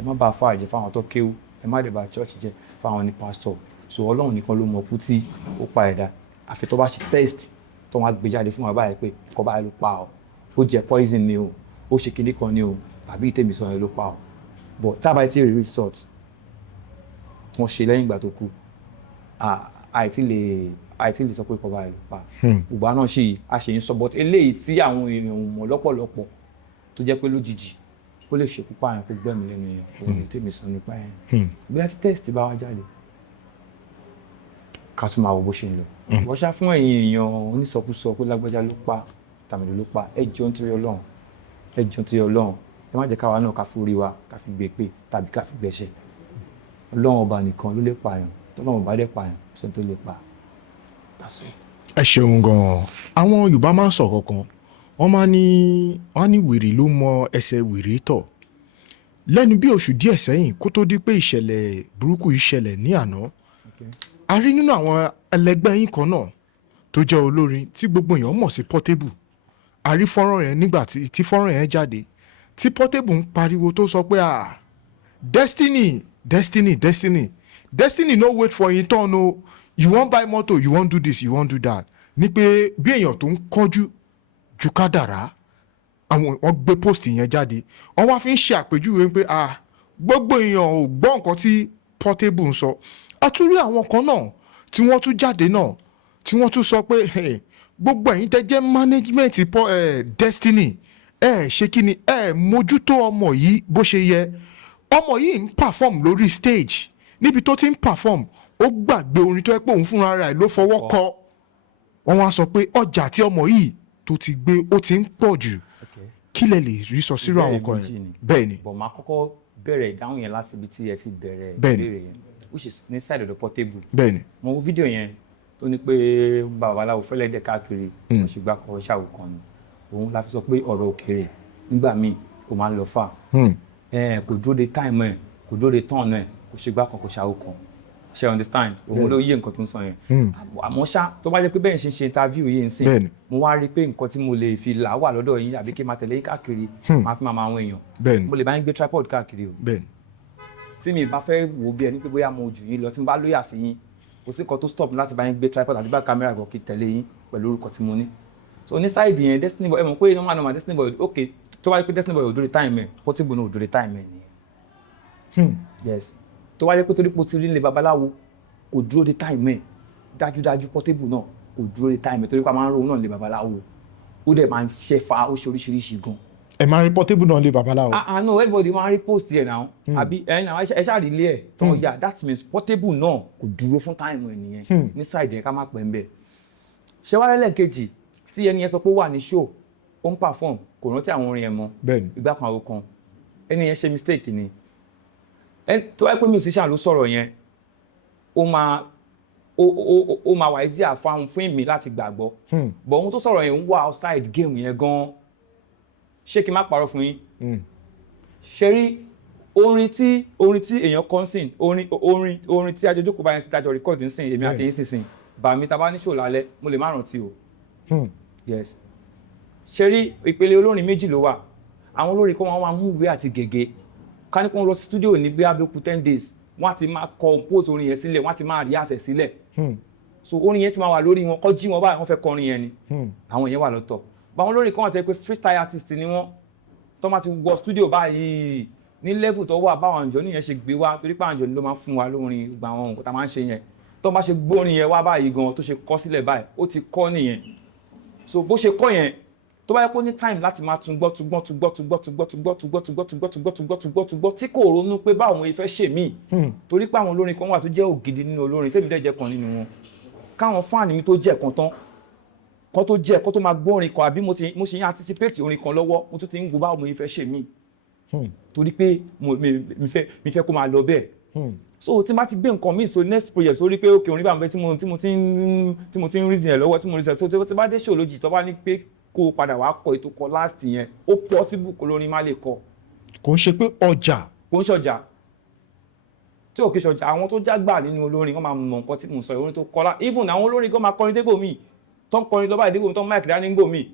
ẹ má bà fáà jẹ́ fáwọn tó kéwú ẹ má dẹ̀ bà church jẹ́ fáwọn ní pastor so Ọlọ́run nìkan ló mọ̀ kú tí ó pa ẹ̀dá àfi tó bá ṣe test tó wọ́n á gbé jáde fún wa báyìí pé kọ́ báyìí ló pa ọ́ ó jẹ́ poison ni o ó ṣe kíníkan ni o àbí ìtẹ̀mí sọ yẹn ló pa ọ́ but tá a bá ti rí result wọ́n ṣe lẹ́yìn ìgbà tó kú àìtí lè sọ pé kọ́ba ẹ̀ ló pa ìgbà náà a ṣe ń sọ but eléyìí tí àwọn èèyàn mọ̀ lọ́pọ̀lọpọ̀ tó jẹ́ pé lójijì ó lè ṣekú pa àyàn kó gbẹ̀mí lẹ́nu èèyàn òun ní tèmi sọ nípa yẹn bí a ti test bá wá jáde ká tún máa wo bó ṣe ń lọ wọ́n ṣá fún ẹ̀yin èèyàn onísọkúsọ pé lágbájá ló pa tàmídò ló pa ẹ jọ̀ọ́ nítorí Ọlọ́run ẹ má jẹ́ káwa náà ká fi orí wa ká fi gbé pé tàbí ká fi gbẹ̀ṣẹ̀ Ọlọ́run ọba nìkan ló lè pààyàn tọ́lọ́run ọba dẹ̀ pààyàn ṣe tó lè pa. ẹ ṣeun gan-an àwọn Yorùbá máa ń sọ kankan wọ́n ní wèrè ló mọ ẹsẹ̀ wèrè tọ̀ lẹ́nu bí oṣù díẹ̀ sẹ́yìn kó tó di pé ìṣẹ̀lẹ̀ burúkú ìṣẹ̀lẹ̀ ní àná a rí nínú àwọn ẹlẹgbẹ́ yín kan náà tó jẹ́ olórin tí gbogbo èèyàn mọ̀ sí Portable a rí fọ́nrán yẹn nígbà tí fọ́nrán yẹn jáde tí Portable ń pariwo tó sọ pé Destiny no wait for him turn o you wan buy motor you wan do this you wan do that ní pé bí èèyàn tó ń kánjú ju kádàrá àwọn wọ́n gbé post yẹn jáde wọ́n wá fi ń ṣe àpèjúwe pé gbogbo èèyàn ò gbọ́ nǹkan tí Portable ń sọ a tún rí àwọn kan náà tí wọ́n tún jáde náà tí wọ́n tún sọ pé gbogbo ẹ̀yin tẹ́ jẹ́ management Destiny ṣe kí ni mójútó ọmọ yìí bó ṣe yẹ ọmọ yìí ń perform lórí stage níbi tó ti ń perform ó ó gbàgbé orin tó yẹ pé òun fúnra rẹ̀ ló fọwọ́ kọ wọ́n wá sọ pé ọjà tí ọmọ yìí tó ti gbé ó ti ń pọ̀ jù kí lẹ lè rí sọ sírò àwọn kan yẹn bẹ́ẹ̀ ni. bọ̀ máa kọ́kọ́ bẹ̀rẹ̀ ìdáhùn yẹn láti ibi tí ẹ ti bẹ̀rẹ̀ ìbéèrè yẹn which is ní side of the portable. bẹ́ẹ̀ ni. mo wo fídíò yẹn tó ní pé babaláwo fẹ́lẹ́ dẹ̀ káàkiri òṣìgbà kan ṣàwò kan ni òun la fi sọ pé ọ̀rọ̀ òkèèrè nígbà míì kò máa ń lọ fà kò dúró de time ẹ̀ kò dúró de turn ẹ̀ òṣìgbà kan kò ṣàwò kan ṣe understand òun ló yé nǹkan tó ń sọ yẹn àmọ́ ṣá tó bá jẹ́ pé bẹ́ẹ̀ ṣe interview yìí ń sìn mo wá rí i pé nǹkan tí mo lè fi là wà lọ́dọ̀ yín àbí kí n máa tẹ̀lé yín káàkiri máa fi máa àwọn èèyàn mo lè bá yín gbé tripod káàkiri o tí mi bá fẹ́ wò bí ẹni pé bóyá mo jù yín lọ tí mo bá lóyà sí yín kò sí nǹkan tó stop láti bá yín gbé tripod àti bá kámẹ́rà gan kí tẹ̀lé yín pẹ̀lú orúkọ tí mo ní so ní side yẹn Destiny Boy ẹ mọ̀ pé normal Destiny Boy ok tó wáyé pé Destiny Boy ò dúró time ẹ̀ Portable náà ò dúró time ẹ̀ nìyẹn yes tó wáyé pé torí pé o ti rí ilé babaláwo kò dúró de time ẹ̀ dájúdájú Portable náà kò dúró de time ẹ̀ torí pé a máa ń ro òun náà lé babaláwo ó dẹ̀ máa ń ṣẹ́fà ó ṣe oríṣiríṣi gan. ẹ máa rí Portable náà lé babaláwo. no everybody máa ń rí post yẹn náà àbí ẹ ṣáà rí ilé ẹ̀ tán yà that means Portable náà kò dúró fún time ẹ̀ nìyẹn ní side yẹn ká má pẹ́ ń bẹ̀. ṣé wàá rẹ́lẹ̀ kejì tí ẹni yẹn sọ pé ó wà ní show ó ń perform kò rántí àwọn orin ẹ̀ mọ́ ìgbà kan àwọn kan ẹni yẹn ṣe mistake ni tó wáyé pé musician ló sọ̀rọ̀ yẹn ó máa wà easy àfahàn fún èmi láti gbàgbọ́ but ohun tó sọ̀rọ̀ yẹn ń wà outside game yẹn gan ṣé kí n má parọ́ fún yín ṣe rí orin tí èèyàn kọ́ ń sìn orin tí ajojókòó bá yẹn sí dájọ́ record ń sìn èmi àti yín sì sìn bàmí tá bá ní show lálẹ́ mo lè má rántí o yes ṣe rí ìpele olórin méjì ló wà àwọn olórin kan wọn máa mú ìwé àti gègé ká ní kó wọn lọ sí studio ní bí abẹ́kú 10 days wọ́n á ti máa compose orin yẹn sílẹ̀ wọ́n á ti máa rehearse sílẹ̀ so orin yẹn ti máa wà lórí wọn kọ́ jí wọn báyìí wọ́n fẹ́ kọrin yẹn ni àwọn yẹn wà lọ́tọ̀ báwọn olórin kan wà tẹ́ pé freestyle artist ni wọ́n tó máa ti wọ studio báyìí ní level tó wà báwọn àǹjọ́ nìyẹn ṣe gbé wá torí pé àǹjọ́ ni ló máa fún wa lórin gbogbo àwọn nǹkan tá a máa ń ṣe yẹn tó bá ṣe gbórin yẹn wá báyìí gan tó ṣe kọ sílẹ̀ báyìí ó ti kọ nìyẹn so bó ṣe kọ yẹn tó bá yẹ kó ní time láti máa tún gbọ́ tí kò ronú pé báwo mo fẹ́ ṣe mí torí pé àwọn olórin kan wà tó jẹ́ ògidì nínú olórin tèmi dẹ̀ jẹ́ kan nínú wọn káwọn fáànì mi tó jẹ́ kan tán kan tó jẹ́ kó tó máa gbọ́ orin kan àbí mo ṣe yín anticipate orin kan lọ́wọ́ mo tún ti ń gbọ́ báwo mo fẹ́ ṣe mí torí pé mi fẹ́ kó máa lọ bẹ́ẹ̀ so tí n bá ti gbé nǹkan míì so next project sórí pé òkè orin bá mi fẹ́ tí mo ti ń reason ẹ̀ lọ́wọ́ tí mo reason so tí bá dé show lójì tó bá ní pé kó o padà wá kọ ètò kọ last yẹn ó possible kó lórin má lè kọ. kò ń ṣe pé ọjà. kò ń ṣọjà tí ò kí ṣọjà àwọn tó jágbà nínú olórin wọn máa mọ nǹkan tí mo sọ orin tó kọlá even àwọn olórin gan máa kọrin dégbò míì tó ń kọrin lọ́ba ìdígbò mi tó ń máìkì dání gbò míì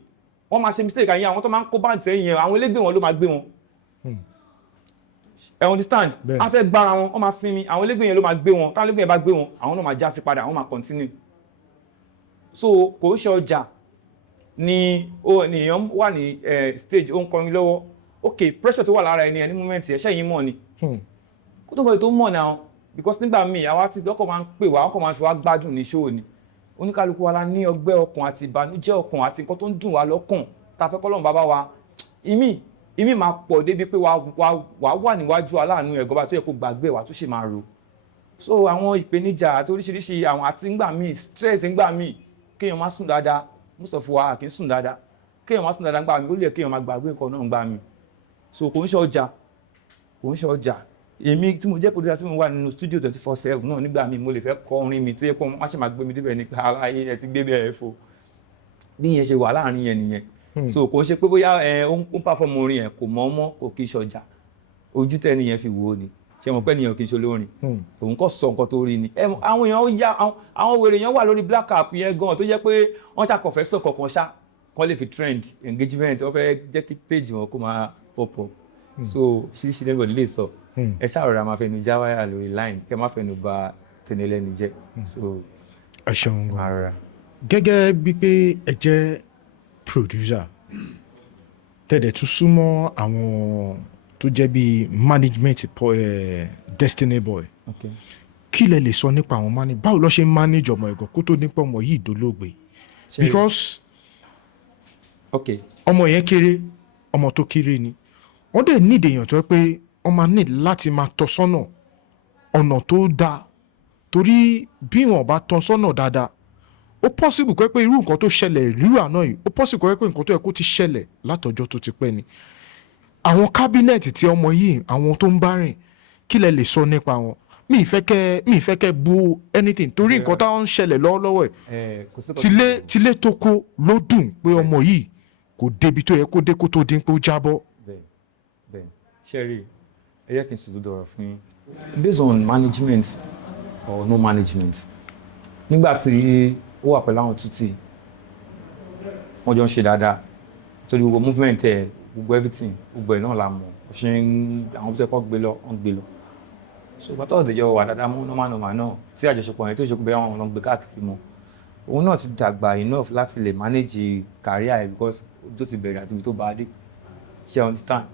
wọ́n máa ṣe mistake àyè àwọn tó máa ń kó báǹtì sẹ́yìn yẹn àwọn elégbè wọn ló máa gbé wọn. ẹ understand a fẹ́ gbára wọn wọ́n máa sinmi àwọn elégbè yẹn ló máa gbé wọn táwọn elégbè yẹn bá gbé wọn àwọn náà máa já sí padà àwọn máa continue so kò ń ṣe ọjà ni èèyàn wà ní stage ó ń kọrin lọ́wọ́ ok pressure tó wà lára ẹni moment ẹ̀ ṣẹ́yìn mọ̀ ni kó tó bọ̀ tó mọ̀ náà because nígbà míì àwa ti lọ́kọ̀ máa ń pè wá ọkọ̀ máa ń fi wá gbádùn ní show ni oníkálukú wa la ní ọgbẹ́ ọkàn àti ìbànújẹ́ ọkàn àti nǹkan tó ń dùn wá lọ́kàn tá a fẹ́ kọ́lọ́run bàbá wa ìmí máa pọ̀ débi pé wàá wà níwájú aláàánú ẹ̀gọ́ bá tó yẹ kó gbàgbé wàá tó ṣe máa ro so àwọn ìpèníjà àti oríṣiríṣi àwọn àti ńgbà míì stress ńgbà míì kéèyàn má sùn dáadáa most of wa kì í sùn dáadáa kéèyàn má sùn dáadáa ńgbà míì ó lè kéèyàn má gbàgbé nǹkan náà ńgbà míì so kò ń ṣe ọjà èmi tí mo jẹ́ producer tí mo wà nínú studio 24/7 náà nígbà míì mo lè fẹ́ kọ orin mi tó yẹ pé wọ́n má ṣe máa gbé mi débẹ̀ nípa ara yẹn ẹ ti gbé bẹ́ẹ̀ fo bí yẹn ṣe wà láàrin yẹn nìyẹn so kò ń ṣe pé bóyá ó ń perform orin yẹn kò mọ̀ ọmọ kò kì í ṣọjà ojú tẹ́ni yẹn fi wò ó ni ṣe mọ̀ pé nìyẹn kì í ṣe olórin òun kò sọ nǹkan tó rí ni àwọn èèyàn àwọn wèrè yẹn wà lórí black app yẹn gan tó jẹ́ pé wọ́n ṣàkọ̀fẹ́ sọ kọ̀ọ̀kan ṣá kọ́ lè fi trend engagement wọ́n fẹ́ jẹ́ kí page wọn kó máa pop up so ṣíṣí lẹ́gbọ̀n lè sọ ẹ ṣàròrà máa fẹnu já wáyà lórí line kẹ má fẹnu bà tẹnilẹ́ni jẹ́ so ẹ ṣeun gan gẹ́gẹ́ bíi pé ẹ jẹ́ producer tẹ̀dẹ̀ tún súnmọ́ àwọn tó jẹ́ bíi management Destiny Boy kí lẹ lè sọ nípa àwọn báwo ló ṣe ń manage ọmọ ẹ̀gọ́ kó tó nípa ọmọ yìí dolóògbé because ọmọ yẹn kéré ọmọ tó kéré ni wọ́n dẹ̀ ní ìdèyàn tó yẹ pé wọ́n máa ní láti máa tọ́ sọ́nà ọ̀nà tó dáa torí bí wọn bá tọ́ sọ́nà dáadáa ó possible kọ́ pé irú nǹkan tó ṣẹlẹ̀ ìlú àná yìí ó possible kọ́ pé nǹkan tó yẹ kó ti ṣẹlẹ̀ látọjọ́ tó ti pẹ́ ni. àwọn kábínẹ̀tì tí ọmọ yìí àwọn tó ń bá rìn kí lẹ lè sọ nípa wọn mi ì fẹ́ kẹ́ bu anything torí nǹkan táwọn ń ṣẹlẹ̀ lọ́wọ́lọ́wọ́ ẹ̀ tilé tó kó ló dùn pé ọmọ yìí kò débi tó yẹ kó dé kó tó dín pé ó jábọ́. bẹ́ẹ̀ ṣẹ́rí ẹ jẹ́ kí n sì dúdú ọ̀rọ̀ fún yín based on management or no management nígbà tí ó wà pẹ̀lú àwọn Tutsi wọ́n jọ ń ṣe dáadáa torí gbogbo movement ẹ̀ gbogbo everything gbogbo ẹ̀ náà la mọ̀ ṣe àwọn tó kọ́ gbé lọ wọ́n gbé lọ so pátá òdèjọ́ wà dáadáa mú normal náà tí àjọṣepọ̀ yẹn tó ṣe pé àwọn ọ̀nà gbé káàkiri mọ́ òun náà ti dàgbà enough láti lè manage career ẹ̀ because tó ti bẹ̀rẹ̀ àti ibi tó bá a dé ṣe understand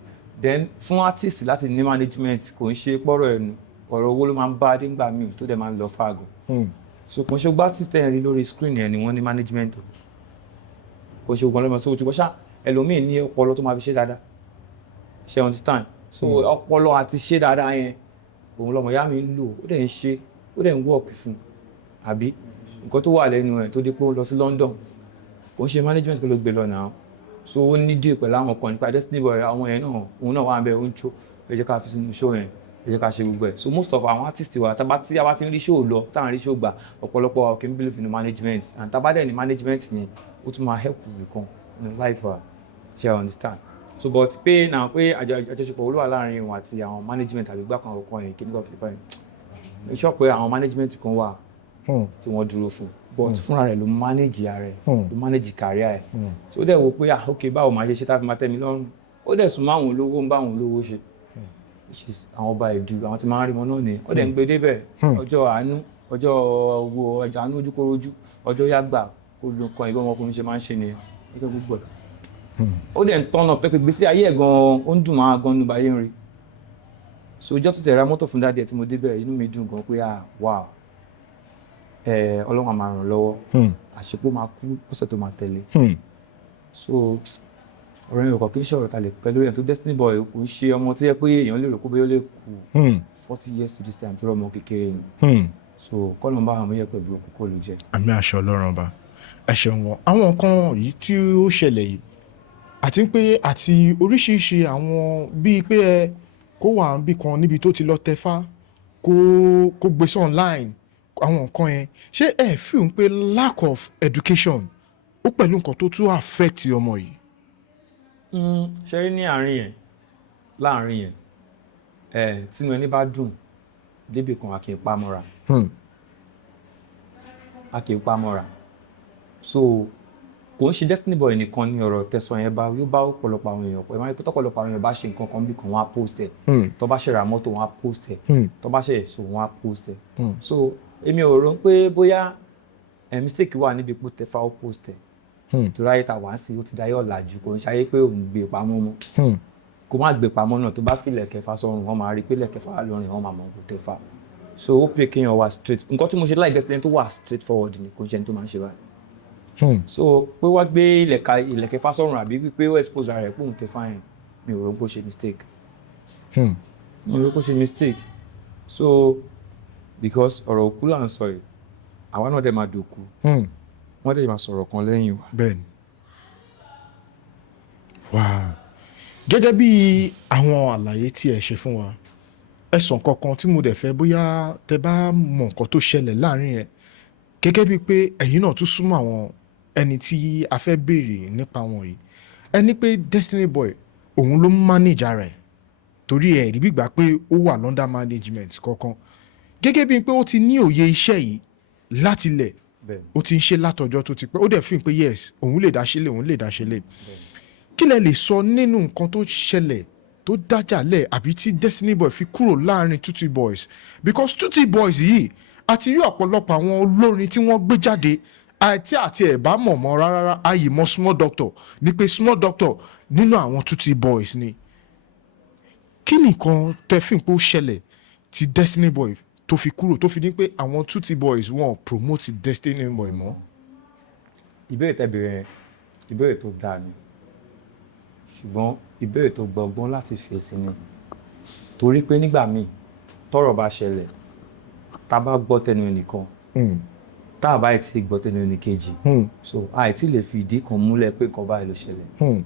then fún artist láti ní management kò ń ṣe pọ́rọ̀ ẹnu ọ̀rọ̀ owó ló máa ń bá a dé ńgbà míì tó dẹ̀ máa ń lọ fáàgùn so kò ń ṣe gbá artist ẹ̀ rí lórí screen yẹn ni wọ́n ní management kò ń ṣe gbọ́n lọ́mọ so ṣùgbọ́n ṣá ẹlòmíì ní ọpọlọ tó máa fi ṣe dáadáa ṣe understand so ọpọlọ àti ṣe dáadáa yẹn òun lọmọ ìyá mi ń lò ó dẹ̀ ń ṣe ó dẹ̀ ń work fún àbí nǹkan tó wà lẹ́nu ẹ̀ tó dé pé ó lọ sí London kò ń ṣe management kó ló gbé lọ náà so ó ní deal pẹ̀lú àwọn kan nípa Destiny Boy àwọn yẹn náà òun náà wà ń bẹ ó ń cho ẹ jẹ́ ká fi sínú show yẹn ẹ jẹ́ ká ṣe gbogbo ẹ̀ so most of àwọn artists wa tí a bá ti ń rí show lọ táwọn rí show gbà ọ̀pọ̀lọpọ̀ kì í believe in management and tá a bá dẹ̀ ní management yẹn ó tún máa help nìkan in life ṣe understand so but pé náà pé àjọṣepọ̀ olúwa láàrin òun àti àwọn management àbí gbà kan ọkọ yẹn kí nígbà pípa yẹn ìṣọ́ pé àwọn management kan wà tí wọ́n dúró fún but fúnra rẹ̀ ló manage ara ẹ̀ ló manage career ẹ̀ so ó dẹ̀ wò pé ok báwo máa ṣe tá a fi máa tẹ́ mi lọ́rùn ó dẹ̀ sùn máwọn olówó ń bá àwọn olówó ṣe àwọn ọba ìdú àwọn tí máa ń rí wọn náà ni ó dẹ̀ ń gbé débẹ̀ ọjọ́ àánú ọjọ́ owó ọjà àánú ojúkorojú ọjọ́ yàgbà kó ló kan ìgbọ́n ọmọkùnrin ṣe máa ń ṣe nìyẹn gẹ́gẹ́ gbogbo ẹ̀ ó dẹ̀ ń tọ́nà pẹ́pẹ́ gbèsè ayé ẹ̀ gan-an ó ń dùn máa gan-an nígbà ayé ń rí so ọjọ́ tó tẹ̀ ra mọ́tò fún dáadé tí mo débẹ̀ inú mi dùn gan pé wow Ọlọ́run á máa ràn lọ́wọ́ àṣepọ̀ máa kú ọ̀sẹ̀ tó máa tẹ̀lé so ọ̀rọ̀ yẹn kò kí n ṣọ̀rọ̀ ta lè pẹ́ lórí ẹ̀ tó Destiny Boy kò ń ṣe ọmọ tó yẹ pé èèyàn lè rò pé ó lè kú 40 years to this time tó rọ ọmọ kékeré ni so kọ́lọ̀ ń bá àwọn yẹn pẹ̀lú òkú kò lè jẹ́. àmì àṣẹ Ọlọ́run ọba ẹ ṣeun wọn àwọn nǹkan yìí tí ó ṣẹlẹ̀ yìí àti pé àti oríṣiríṣi àwọn bíi pé ẹ kó wà níbi kan níbi tó ti lọ tẹfá kó gbé sí online àwọn nǹkan yẹn ṣé ẹ fi hàn pé lack of education ó pẹ̀lú nǹkan tó tún affect ọmọ yìí. ṣe rí ní láàrin yẹn tínú ẹni bá dùn débì kan a kì í pamọ́ra so kò ń ṣe Destiny Boy nìkan ní ọ̀rọ̀ tẹ̀sán yẹn bá yóò bá ọ̀pọ̀lọpọ̀ àwọn èèyàn pẹ̀ máa ń pẹ́ tọ́pọ̀lọpọ̀ àwọn èèyàn bá ṣe nǹkan kan bí kan wọ́n á post ẹ̀ tó bá ṣe ra mọ́tò wọ́n á post ẹ̀ tó bá ṣe èso wọ́n á post ẹ̀ so èmi ò rò pé bóyá mistake wà níbi pé tẹ̀fà ó post ẹ̀ tó ráyè tà wá sí ó ti dáyé ọ̀làjú kò ń ṣayé pé òun gbé pamọ́ mọ́ kó má gbé pamọ́ náà tó bá fi lẹ̀kẹ̀fà sọ̀rùn wọ́n máa rí pé lẹ̀kẹ̀fà lọ́rùn wọ́n máa mọ̀ kó tẹ̀fà so ó pè kéèyàn wá straight nǹkan tí mo ṣe láì Destiny tó wà straight forward ni kò ń ṣe ẹni tó máa ń ṣe báyìí so pé wá gbé ìlẹ̀kẹ̀ fásọ̀rùn àbí pé ó expose ara rẹ̀ pé òun tẹ fáyìn mi ò rò pé ó ṣe mistake mi ò rò pé ó ṣe mistake so because ọ̀rọ̀ òkú là ń sọ yìí àwa náà dẹ̀ máa dòkú wọ́n dẹ̀ máa sọ̀rọ̀ kan lẹ́yìn wa. bẹ́ẹ̀ni wá gẹ́gẹ́ bí àwọn àlàyé tí ẹ ṣe fún wa ẹ̀sùn kankan tí mo dẹ̀ fẹ́ bóyá tẹ bá mọ̀ nǹkan tó ṣẹlẹ̀ láàrin ẹ̀ gẹ́gẹ́ bíi pé ẹ̀yin náà tún súnmọ́ àwọn ẹni tí a fẹ́ béèrè nípa wọn yìí ẹni pé Destiny Boy òun ló ń manage ara ẹ̀ torí ẹ̀ rí gbígbà pé ó wà under management kankan gẹ́gẹ́ bíi pé ó ti ní òye iṣẹ́ yìí láti lẹ̀ ó ti ń ṣe látọjọ́ tó ti pẹ́ ó dẹ̀ fi hàn pé yes òun lè dá ṣe lé òun lè dá ṣe lé kí lẹ lè sọ nínú nǹkan tó ṣẹlẹ̀ tó dájà lẹ̀ àbí tí Destiny Boy fi kúrò láàrin Tutsi Boys because Tutsi Boys yìí àti rí ọ̀pọ̀lọpọ̀ àwọn olórin tí wọ́n gbé jáde àti ẹ̀ bá mọ̀ mọ́ rárá ayé mọ́ Small Doctor ní pé Small Doctor nínú àwọn Tutsi Boys ni kí nìkan tẹ́fìn pé ó ṣẹlẹ̀ tí Destiny Boy tó fi kúrò tó fi ní pé àwọn Tutsi Boys wọ́n promote Destiny Boy mọ́. ìbéèrè tẹ́bẹ̀rẹ̀ ìbéèrè tó dáa ni ṣùgbọ́n ìbéèrè tó gbọ̀ngbọ́n láti fèsì ni torí pé nígbà míì tọ́rọ̀ bá ṣẹlẹ̀ tá bá gbọ́ tẹnu ẹnìkan tá a bá ti gbọ́ tẹnu ẹnìkejì so àìtí lè fi ìdí kan múlẹ̀ pé nǹkan báyìí ló ṣẹlẹ̀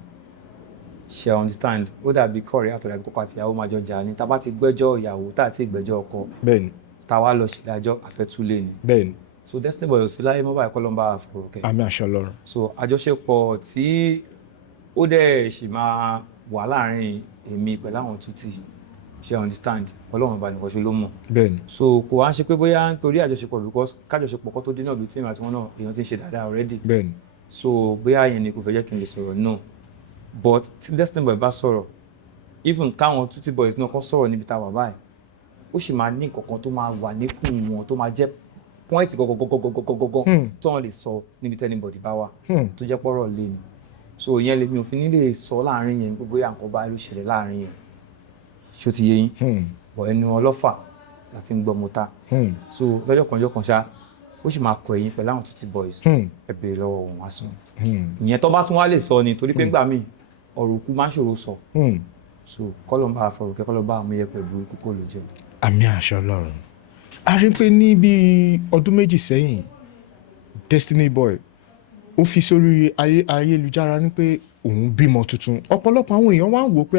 ṣe understand ó dàbí kọ́ọ̀rẹ́ àtọ̀rẹ́ àbí kọ́kọ́ àti ìyàwó máa jọ jà ní tá bá ti gbẹ́jọ́ ìyàwó tá àti ìgbẹ́jọ́ ọkọ bẹ́ẹ̀ni tá wá lọ ṣèdájọ́ àfẹ́túlé ni bẹ́ẹ̀ni so Destiny Boy ò sí láyé mọ́ báyìí kọ́ ló ń bá a fọ̀rọ̀ kẹ́ àmì àṣẹ Ọlọ́run so àjọṣepọ̀ tí ó dẹ̀ sì máa wà láàrin èmi pẹ̀lú àwọn Tuti ṣe understand Ọlọ́run bá nìkan ṣe ló mọ̀ bẹ́ẹ̀ni so kò wá ń ṣe pé bóyá nítorí àjọṣepọ̀ because kájọṣepọ̀ kọ́ tó dé náà bíi tí èmi àti wọn náà èèyàn ti ń ṣe dáadáa already bẹ́ẹ̀ni so bóyá yẹn ni kò fẹ́ jẹ́ kí n lè sọ̀rọ̀ náà but tí Destiny Boy bá sọ̀rọ̀ even káwọn Tuti boys náà kọ́ sọ̀rọ̀ níbi tá a wà báyìí ó sì máa ní nǹkan kan tó máa wà níkùn wọn tó máa jẹ́ pọ́ìntì gọ́gọ́gọ́gọ́gọ́gọ́gọ́ tó wọn lè sọ níbi tẹ́nibọ̀dì bá wà tó jẹ́ pọ́rọ̀ lé ni so ìyẹn lèmi ò fi ní lè sọ láàrin yẹn gbogbo yà nǹkan bá ló ṣẹlẹ̀ láàrin yẹn ṣó ti yé yín bọ̀ ẹnu ọlọ́fà láti ń gbọ́ mọ́ta so lọ́jọ́ kan ṣá ó sì máa kọ ẹ̀yìn pẹ̀lú àwọn Tuti boys ẹ bèrè lọ́wọ́ wọn wá sọ ìyẹn tó bá tún wá lè sọ ni torí pé ńgbà míì ọ̀rọ̀ òkú máa ń ṣòro sọ so kọ́lọ̀ ń bá a fọ̀rọ̀ kẹ́ kọ́lọ̀ bá àwọn ẹyẹ pẹ̀lú ikú kò lè jẹ. àmì àṣẹ Ọlọ́run a rí pé ní bíi ọdún méjì sẹ́yìn Destiny Boy ó fi sórí ayélujára ní pé òun bímọ tuntun ọ̀pọ̀lọpọ̀ àwọn èèyàn wá ń wò pé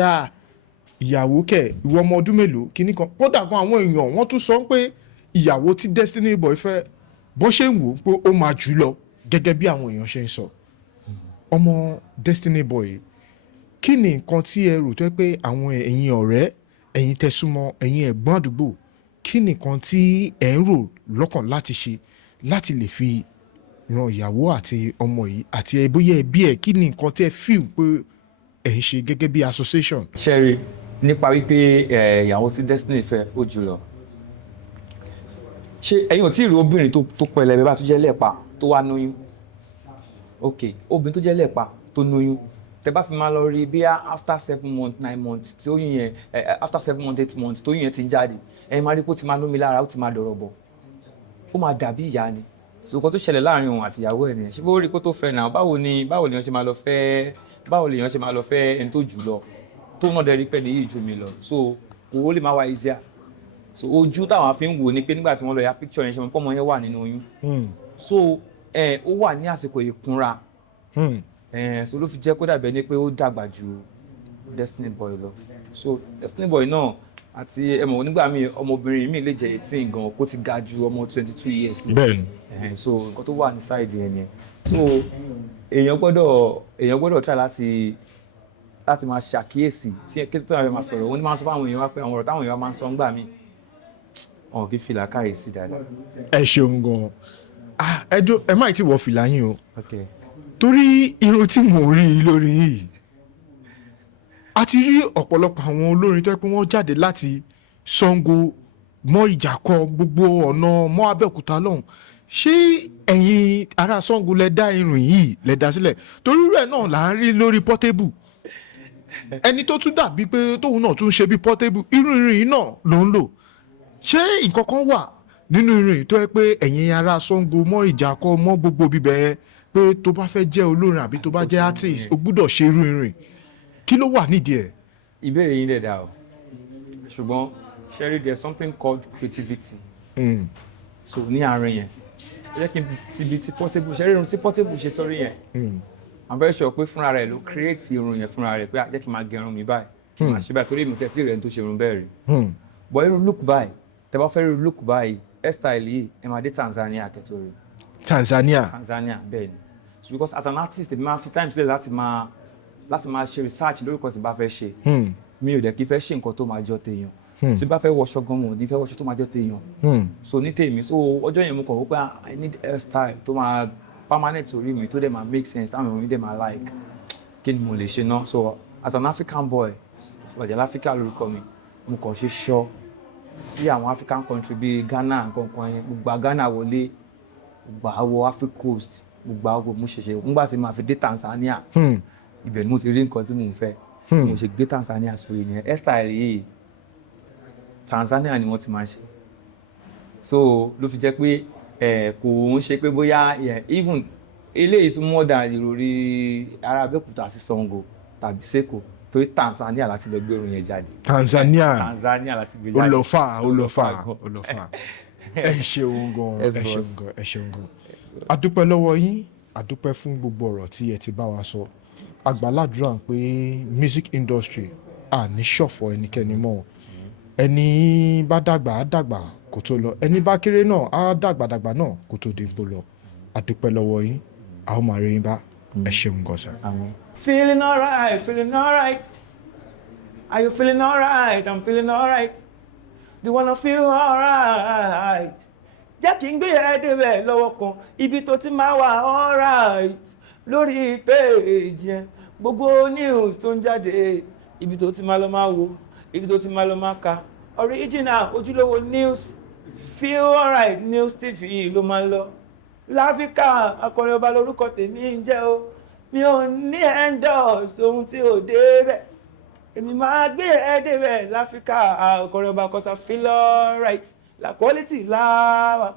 ìyàwó kẹ̀ ìwọ ọmọ ọdún mélòó kíní kan kódà kan àwọn èèyàn wọ́n tún sọ pé ìyàwó tí Destiny Boy fẹ́ bó ṣe ń wò pé ó máa jù lọ gẹ́gẹ́ bí àwọn èèyàn ṣe ń sọ ọmọ Destiny Boy kí ni nǹkan tí ẹ rò tó pé àwọn ẹ̀yin ọ̀rẹ́ ẹ̀yin tẹ̀súnmọ́ ẹ̀yin ẹ̀gbọ́n àdúgbò kí ni nǹkan tí ẹ ń rò lọ́kàn láti ṣe láti lè fi ran ìyàwó àti ọmọ yìí àti bóyá ẹbí ẹ kí ni nǹkan tí ẹ feel pé ẹ ń ṣe gẹ́gẹ́ bí association. ṣẹ́rí nípa wípé ìyàwó tí Destiny fẹ́ ó jùlọ ṣé ẹ̀yin ò tí ì rí obìnrin tó pẹlẹbẹ bá tó jẹ́ lẹ́pa tó wá lóyún ok obìnrin tó jẹ́ lẹ́pa tó lóyún tẹ bá fi máa lọ rí bí after 7 months 9 months tí oyún yẹn after 7 months 8 months tó oyún yẹn ti ń jáde ẹ máa rí pé ó ti máa lómi lára ó ti máa dọ̀rọ̀ bọ̀ ó máa dàbí ìyá ni ṣùgbọ́n tó ṣẹlẹ̀ láàrin òun àti ìyàwó ẹ̀ nìyẹn ṣé bó rí kó tó fẹ́ náà báwo lèèyàn ṣe máa lọ fẹ́ ẹni tó jù lọ tó náà dẹ̀ rí pẹ́ nìyí ju mi lọ so owó lè máa wá easier so ojú táwọn fi ń wò ni pé nígbà tí wọ́n lọ ya picture yẹn ṣe mọ̀ pé ọmọ yẹn wà nínú oyún so ó wà ní àsìkò ìkunra so ló fi jẹ́ kó dàbẹ̀ ni pé ó dàgbà ju Destiny Boy lọ so Destiny Boy náà àti ẹmọ onígbà míì ọmọbìnrin mi lè jẹ́ 18 gan kó ti ga ju ọmọ 22 years lọ bẹ́ẹ̀ni so nǹkan tó wà ní side yẹn ni so èèyàn gbọ́dọ̀ try láti máa ṣàkíyèsí tí kí tó máa sọ̀rọ̀ òun ni máa ń sọ fún àwọn èèyàn wá pé àwọn ọ̀rọ̀ táwọn èèyàn máa ń sọ ń gbà mí wọn kì í fi làákàyè sí dáadáa. ẹ ṣeun gan ẹ má ti wọ fìlà yín o torí irun tí mò ń rí lórí yìí a ti rí ọ̀pọ̀lọpọ̀ àwọn olórin tó yẹ pé wọ́n jáde láti Ṣàngó mọ́ Ìjàkọ gbogbo ọ̀nà mọ́ Abẹ́òkúta lọ́hùn ṣé ẹ̀yin ará Ṣàngó lẹ dá irun yìí lẹ dá sílẹ̀ torí rẹ̀ náà là ń rí lórí Portable ẹni tó tún dàbí pé tóun náà tún ṣe bí Portable irun yìí náà ló ń lò ṣé nǹkan kan wà nínú irun yìí tó yẹ pé ẹ̀yin ará Ṣàngó mọ́ Ìjàkọ mọ́ gbogbo bíbẹ̀ yẹn pé tó bá fẹ́ jẹ́ olórin àbí tó bá jẹ́ artist o gbúdọ̀ ṣe irú irun kí ló wà nídìí ẹ̀. ìbéèrè yín dẹ̀ dá o ṣùgbọ́n Sherry there's something called creativity so ní àárín yẹn jẹ́ kí n ti bi ti Portable Sherry irun tí Portable ṣe sórí yẹn I'm very sure pé fúnra rẹ̀ ló create irun yẹn fúnra rẹ̀ pé jẹ́ kí n máa gẹrun mi báyìí kí n máa ṣe báyìí torí èmi tẹ̀tí rẹ̀ tó ṣe irun bẹ́ẹ̀ rí but irú look báyìí tẹ bá fẹ́ irú look báyìí hairstyle yìí ẹ máa dé Tanzania kẹ́tọ́ rẹ̀. Tanzania bẹ́ẹ̀ ni so because as an artist èmi máa fi time sílẹ̀ láti máa ṣe research lórí nǹkan tí bá fẹ́ ṣe mi ò dẹ̀ kí fẹ́ ṣe nǹkan tó máa jọ tèèyàn tí bá fẹ́ wọṣọ gan mo ní fẹ́ wọṣọ tó máa jọ tèèyàn so ní tèmi so ọjọ́ yẹn mo kàn wọ́n pé I need hairstyle tó máa permanent orí mi tó dẹ̀ máa make sense táwọn èèyàn dẹ̀ máa like kí ni mo lè ṣe náà so as an African boy Laja Lafrika lórúkọ mi mo kàn ṣe ṣọ́ sí àwọn African country bíi Ghana nǹkan yẹn gbogbo Ghana wọlé gbogbo àwọ̀ Africa Coast gbogbo àwọ̀ mo ṣẹ̀ṣẹ̀ nígbà tí màá fi dé Tanzania ibẹ̀ ni mo ti rí nǹkan tí mo ń fẹ́ mo ṣe gbé Tanzania sórí yẹn hairstyle yìí Tanzania ni wọ́n ti máa ń ṣe so ló fi jẹ́ pé kò ń ṣe pé bóyá even eléyìí tún more than ìròrí ará Abẹ́òkúta sí Ṣàngó tàbí Sèkó torí Tanzania láti lọ gbé irun yẹn jáde. Tanzania láti gbé jáde. ó lọ fà. ẹ ṣeun gan, Yes, ẹ ṣeun boss. gan, ẹ ṣeun gan. A dúpẹ́ lọ́wọ́ yín, a dúpẹ́ fún gbogbo ọ̀rọ̀ tí ẹ ti bá wa sọ. A gbàládùra pé music industry à ní ṣọ̀fọ̀ ẹnikẹ́ni mọ́. Ẹni bá dàgbà á dàgbà kó tó lọ, ẹni bá kéré náà á dàgbàdàgbà náà kó tó di ipò lọ. A dúpẹ́ lọ́wọ́ yín, a ó máa rí yín bá. Ẹ ṣeun gan sir. Amen. Feeling alright, feeling alright. Are you feeling alright? I'm feeling alright. Do you wanna feel alright? Jẹ́ kí n gbé ẹ débẹ̀ lọ́wọ́ kan, ibi tó ti máa wà alright. Lórí page yẹn, gbogbo news tó ń jáde, ibi tó ti máa lọ máa wo, ibi tó ti máa lọ máa ka. Original ojúlówó news, feel alright news TV ló máa lọ. Láfíríkà akọrin ọba lórúkọ tèmi ń jẹ́ o. Mi ò ní endorse ohun tí ò débẹ̀. Èmi máa gbé ẹ débẹ̀ láfíríkà akọrin ọba kọsà feel alright. La quality láwà.